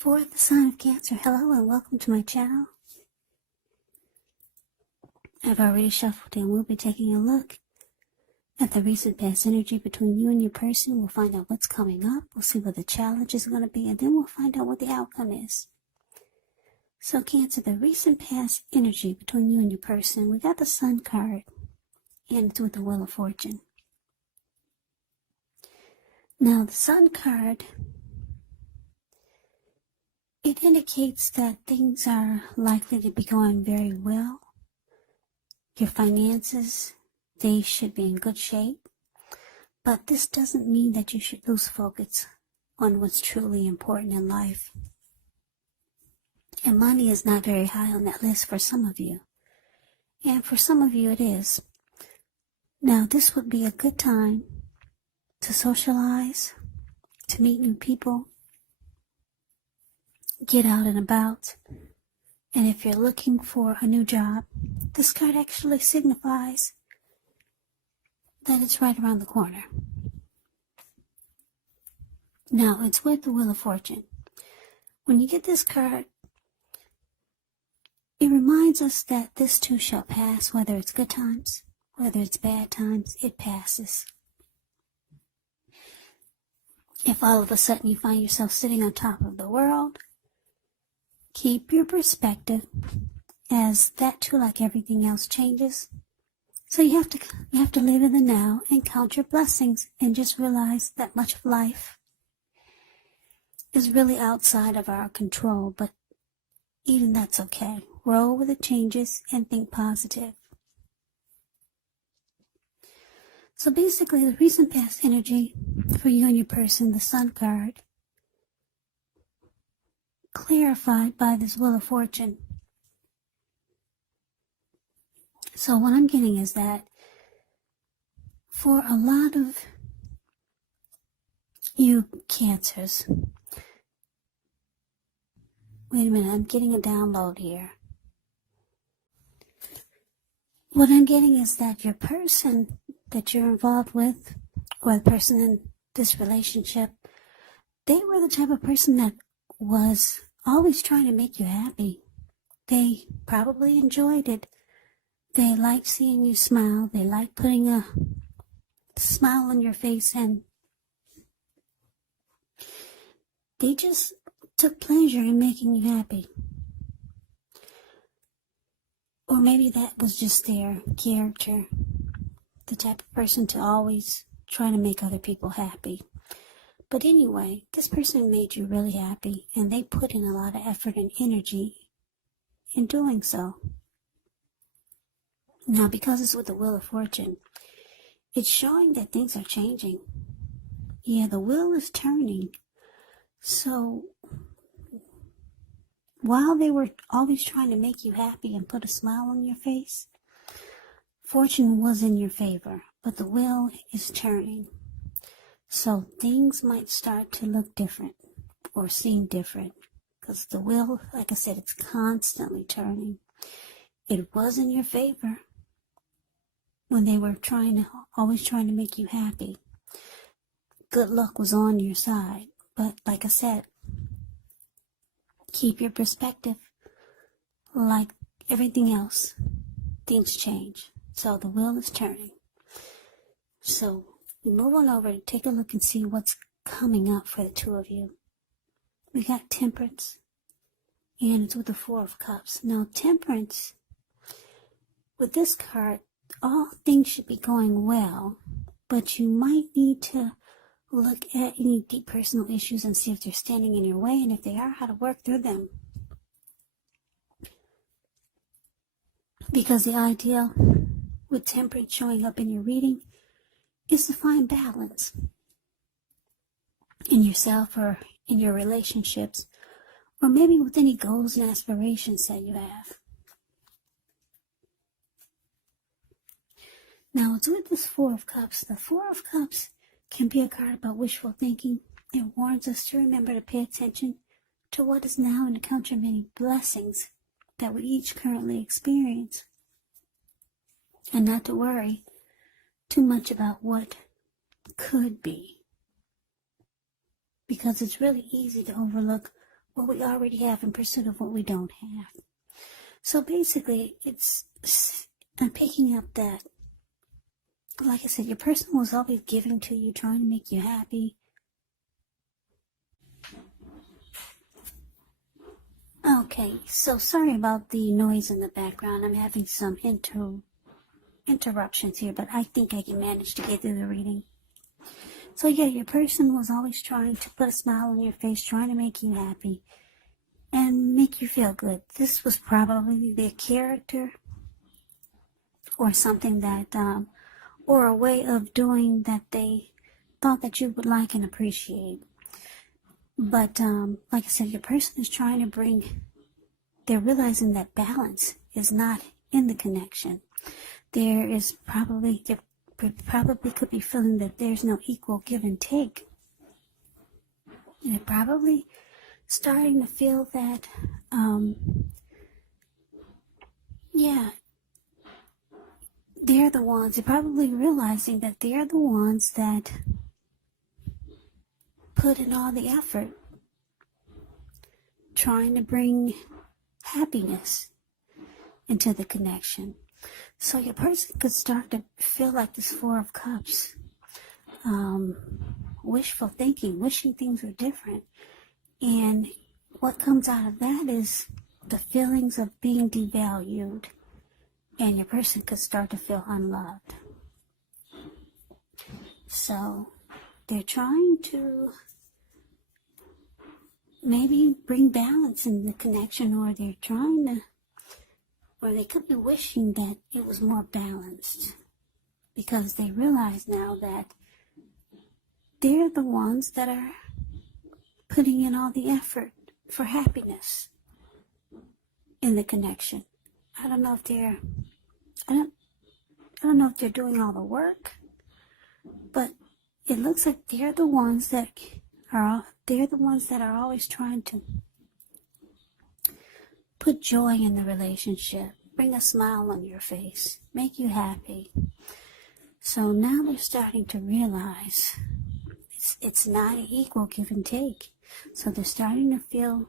For the sign of Cancer, hello and welcome to my channel. I've already shuffled and we'll be taking a look at the recent past energy between you and your person. We'll find out what's coming up. We'll see what the challenge is going to be, and then we'll find out what the outcome is. So Cancer, the recent past energy between you and your person, we got the Sun card, and it's with the Wheel of Fortune. Now the Sun card, it indicates that things are likely to be going very well. Your finances, they should be in good shape. But this doesn't mean that you should lose focus on what's truly important in life. And money is not very high on that list for some of you. And for some of you it is. Now this would be a good time to socialize, to meet new people, get out and about. And if you're looking for a new job, this card actually signifies that it's right around the corner. Now, it's with the Wheel of Fortune. When you get this card, it reminds us that this too shall pass, whether it's good times, whether it's bad times, it passes. If all of a sudden you find yourself sitting on top of the world, keep your perspective, as that too, like everything else, changes. So you have to live in the now and count your blessings and just realize that much of life is really outside of our control, but even that's okay. Roll with the changes and think positive. So basically, the recent past energy for you and your person, the Sun card, clarified by this Wheel of Fortune. So what I'm getting is that for a lot of you Cancers, wait a minute, I'm getting a download here. What I'm getting is that your person that you're involved with, or the person in this relationship, they were the type of person that was always trying to make you happy. They probably enjoyed it. They liked seeing you smile. They liked putting a smile on your face, and they just took pleasure in making you happy. Or maybe that was just their character, the type of person to always try to make other people happy. But anyway, this person made you really happy, and they put in a lot of effort and energy in doing so. Now, because it's with the Wheel of Fortune, it's showing that things are changing. Yeah, the wheel is turning. So, while they were always trying to make you happy and put a smile on your face, fortune was in your favor, but the wheel is turning. So things might start to look different or seem different, because the wheel, like I said, it's constantly turning. It was in your favor when they were always trying to make you happy. Good luck was on your side. But like I said, keep your perspective. Like everything else, things change. So the wheel is turning. So we move on over to take a look and see what's coming up for the two of you. We got Temperance, and it's with the Four of Cups. Now Temperance, with this card, all things should be going well, but you might need to look at any deep personal issues and see if they're standing in your way, and if they are, how to work through them. Because the ideal with Temperance showing up in your reading is to find balance in yourself or in your relationships, or maybe with any goals and aspirations that you have. Now, it's with this Four of Cups. The Four of Cups can be a card about wishful thinking. It warns us to remember to pay attention to what is now and to count your many blessings that we each currently experience, and not to worry too much about what could be, because it's really easy to overlook what we already have in pursuit of what we don't have. So basically, I'm picking up that, like I said, your person was always giving to you, trying to make you happy. Okay, so sorry about the noise in the background. I'm having some interruptions here, but I think I can manage to get through the reading. So yeah, your person was always trying to put a smile on your face, trying to make you happy and make you feel good. This was probably their character or something that, or a way of doing that they thought that you would like and appreciate. But like I said, your person is trying to they're realizing that balance is not in the connection. They probably could be feeling that there's no equal give and take. And they're probably starting to feel that, they're probably realizing that they're the ones that put in all the effort, trying to bring happiness into the connection. So your person could start to feel like this Four of Cups, wishful thinking, wishing things were different. And what comes out of that is the feelings of being devalued, and your person could start to feel unloved. So they're trying to maybe bring balance in the connection, or they could be wishing that it was more balanced, because they realize now that they're the ones that are putting in all the effort for happiness in the connection. I don't know if they're doing all the work, but it looks like they're the ones that are always trying to put joy in the relationship, bring a smile on your face, make you happy. So now they're starting to realize it's not an equal give and take. So they're starting to feel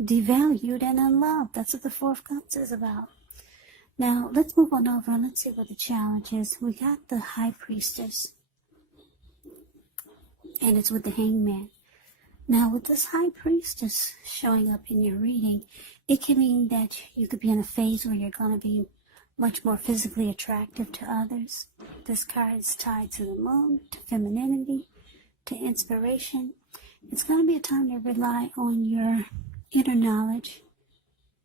devalued and unloved. That's what the Four of Cups is about. Now, let's move on over and let's see what the challenge is. We got the High Priestess, and it's with the Hangman. Now, with this High Priestess showing up in your reading, it can mean that you could be in a phase where you're going to be much more physically attractive to others. This card is tied to the moon, to femininity, to inspiration. It's going to be a time to rely on your inner knowledge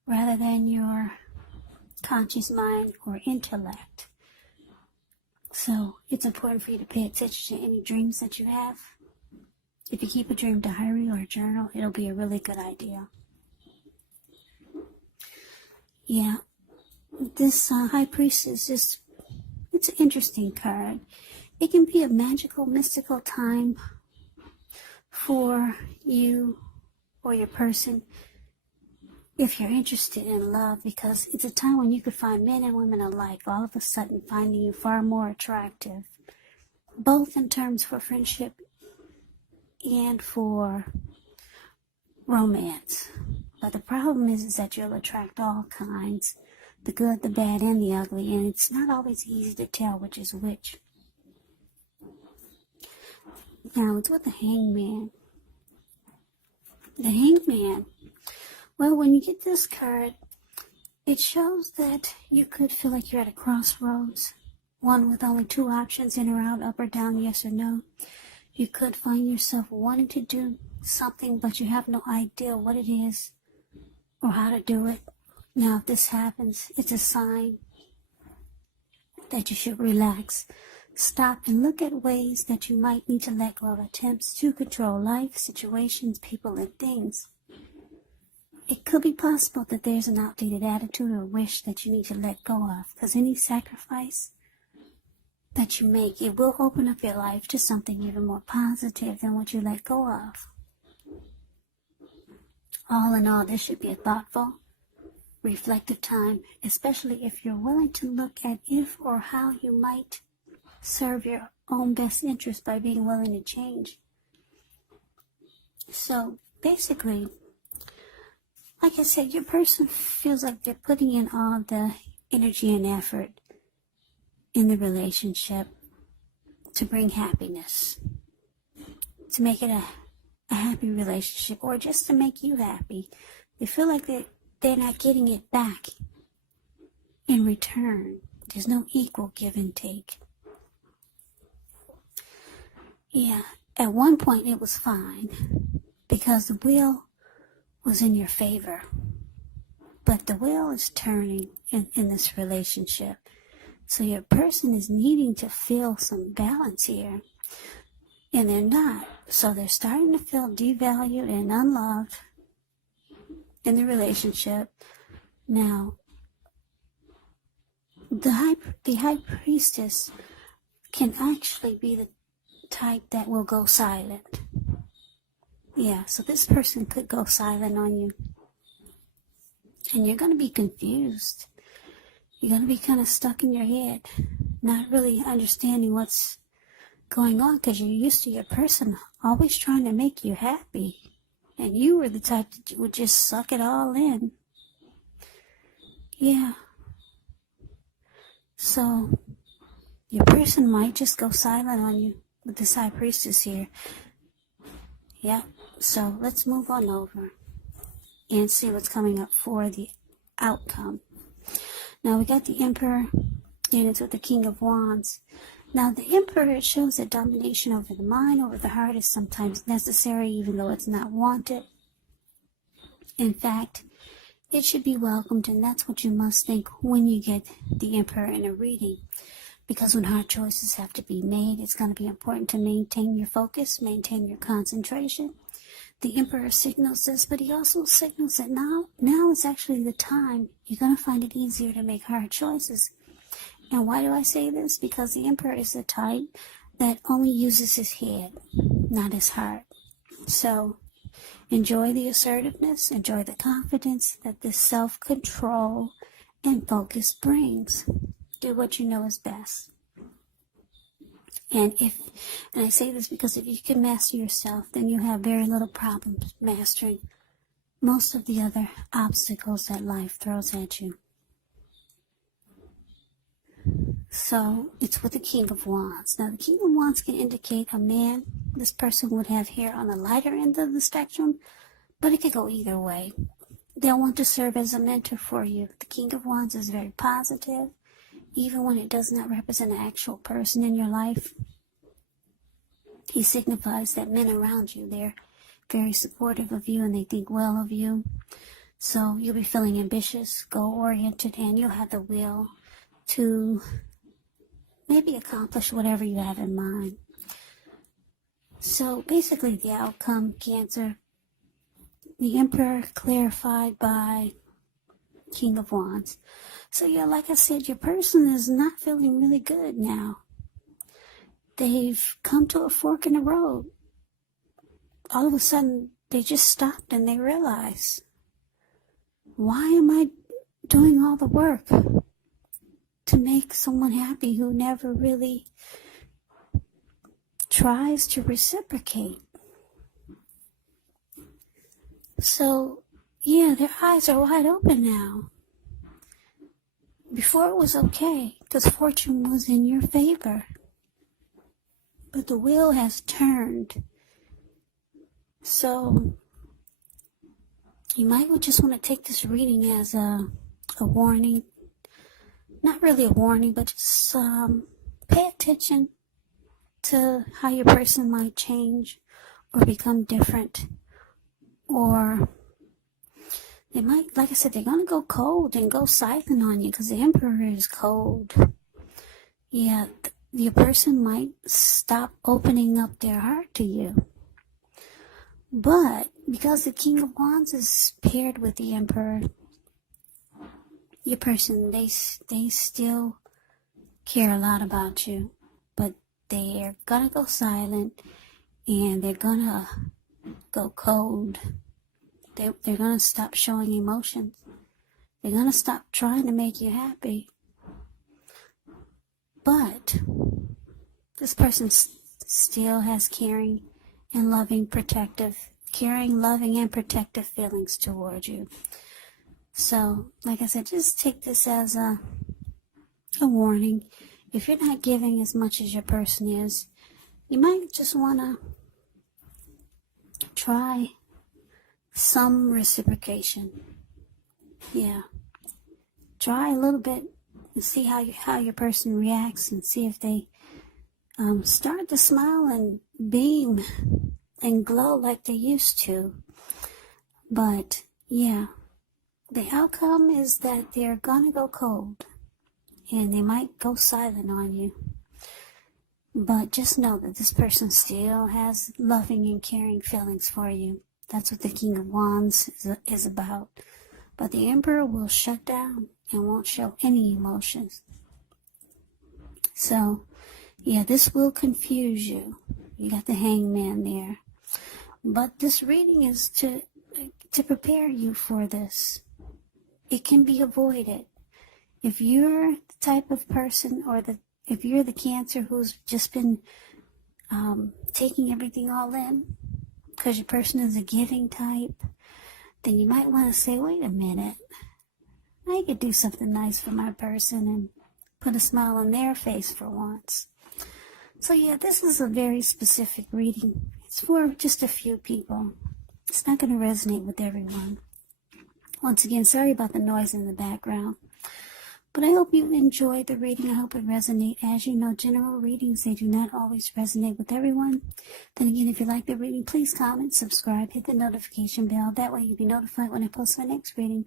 rather than your conscious mind or intellect. So it's important for you to pay attention to any dreams that you have. If you keep a dream diary or a journal, it'll be a really good idea. Yeah, this High Priestess it's an interesting card. It can be a magical, mystical time for you or your person if you're interested in love, because it's a time when you could find men and women alike all of a sudden finding you far more attractive, both in terms for friendship and for romance. But the problem is that you'll attract all kinds, the good, the bad, and the ugly, and it's not always easy to tell which is which. Now, it's with the Hangman. The Hangman, well, when you get this card, it shows that you could feel like you're at a crossroads, one with only two options, in or out, up or down, yes or no. You could find yourself wanting to do something, but you have no idea what it is or how to do it. Now, if this happens, it's a sign that you should relax, stop, and look at ways that you might need to let go of attempts to control life, situations, people, and things. It could be possible that there's an outdated attitude or wish that you need to let go of, because any sacrifice that you make, it will open up your life to something even more positive than what you let go of. All in all, this should be a thoughtful, reflective time, especially if you're willing to look at if or how you might serve your own best interest by being willing to change. So basically, like I said, your person feels like they're putting in all the energy and effort in the relationship to bring happiness, to make it a happy relationship, or just to make you happy. They feel like they're not getting it back in return. There's no equal give and take. Yeah, at one point it was fine because the wheel was in your favor. But the wheel is turning in this relationship. So your person is needing to feel some balance here. And they're not. So they're starting to feel devalued and unloved in the relationship. Now, the high priestess can actually be the type that will go silent. Yeah, so this person could go silent on you. And you're going to be confused. You're going to be kind of stuck in your head, not really understanding what's going on because you're used to your person always trying to make you happy. And you were the type that would just suck it all in. Yeah. So your person might just go silent on you with this high priestess here. Yeah. So let's move on over and see what's coming up for the outcome. Now we got the Emperor, and it's with the King of Wands. Now the Emperor, it shows that domination over the mind, over the heart is sometimes necessary, even though it's not wanted. In fact, it should be welcomed, and that's what you must think when you get the Emperor in a reading. Because when hard choices have to be made, it's going to be important to maintain your focus, maintain your concentration. The Emperor signals this, but he also signals that now is actually the time you're going to find it easier to make hard choices. And why do I say this? Because the Emperor is the type that only uses his head, not his heart. So enjoy the assertiveness, enjoy the confidence that this self-control and focus brings. Do what you know is best. And I say this because if you can master yourself, then you have very little problems mastering most of the other obstacles that life throws at you. So it's with the King of Wands. Now the King of Wands can indicate a man. This person would have hair on the lighter end of the spectrum, but it could go either way. They'll want to serve as a mentor for you. The King of Wands is very positive, even when it does not represent an actual person in your life. He signifies that men around you, they're very supportive of you and they think well of you. So you'll be feeling ambitious, goal-oriented, and you'll have the will to maybe accomplish whatever you have in mind. So basically the outcome, Cancer, the Emperor clarified by King of Wands. So yeah, like I said, your person is not feeling really good now. They've come to a fork in the road. All of a sudden, they just stopped and they realize, why am I doing all the work to make someone happy who never really tries to reciprocate? So, yeah, their eyes are wide open now. Before it was okay, because fortune was in your favor. But the wheel has turned. So, you might just want to take this reading as a warning. Not really a warning, but just pay attention to how your person might change or become different. Or they might, like I said, they're going to go cold and go silent on you because the Emperor is cold. Yeah, your person might stop opening up their heart to you. But because the King of Wands is paired with the Emperor, your person, they still care a lot about you. But they're going to go silent and they're going to go cold. They're going to stop showing emotions. They're going to stop trying to make you happy. But this person still has caring and loving, protective caring, loving, and protective feelings toward you. So, like I said, just take this as a warning. If you're not giving as much as your person is, you might just want to try some reciprocation. Yeah. Try a little bit and see how your person reacts, and see if they start to smile and beam and glow like they used to. But yeah, the outcome is that they're gonna go cold and they might go silent on you. But just know that this person still has loving and caring feelings for you. That's what the King of Wands is about. But the Emperor will shut down and won't show any emotions. So, yeah, this will confuse you. You got the Hangman there. But this reading is to prepare you for this. It can be avoided. If you're the type of person, or if you're the Cancer who's just been taking everything all in, because your person is a giving type, then you might want to say, wait a minute, I could do something nice for my person and put a smile on their face for once. So yeah, this is a very specific reading. It's for just a few people. It's not going to resonate with everyone. Once again, sorry about the noise in the background. But I hope you enjoyed the reading. I hope it resonates. As you know, general readings, they do not always resonate with everyone. Then again, if you like the reading, please comment, subscribe, hit the notification bell. That way you'll be notified when I post my next reading.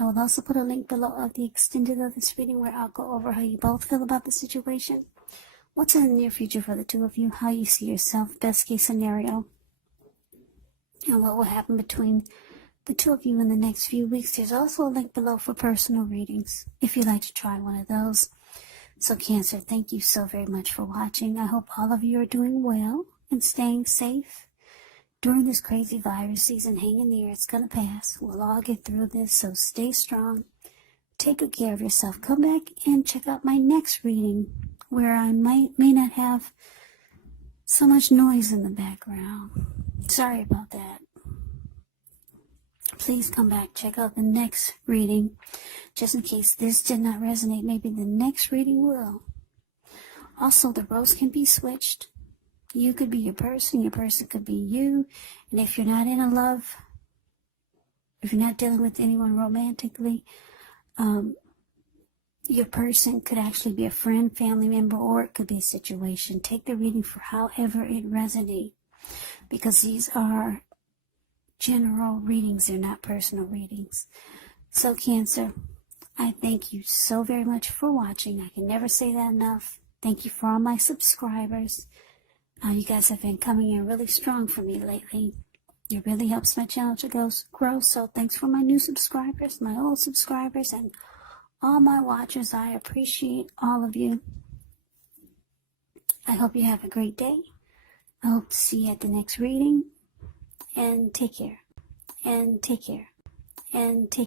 I will also put a link below of the extended of this reading, where I'll go over how you both feel about the situation, what's in the near future for the two of you, how you see yourself, best case scenario, and what will happen between the two of you in the next few weeks. There's also a link below for personal readings, if you'd like to try one of those. So Cancer, thank you so very much for watching. I hope all of you are doing well and staying safe during this crazy virus season. Hang in there, it's going to pass. We'll all get through this, so stay strong. Take good care of yourself. Come back and check out my next reading, where I may not have so much noise in the background. Sorry about that. Please come back, check out the next reading. Just in case this did not resonate, maybe the next reading will. Also, the roles can be switched. You could be your person could be you. And if you're not in a love, if you're not dealing with anyone romantically, your person could actually be a friend, family member, or it could be a situation. Take the reading for however it resonates, because these are general readings, they're not personal readings. So Cancer, I thank you so very much for watching. I can never say that enough. Thank you for all my subscribers. You guys have been coming in really strong for me lately. It really helps my channel to grow. So thanks for my new subscribers, my old subscribers, and all my watchers. I appreciate all of you. I hope you have a great day. I hope to see you at the next reading. And take care. And take care. And take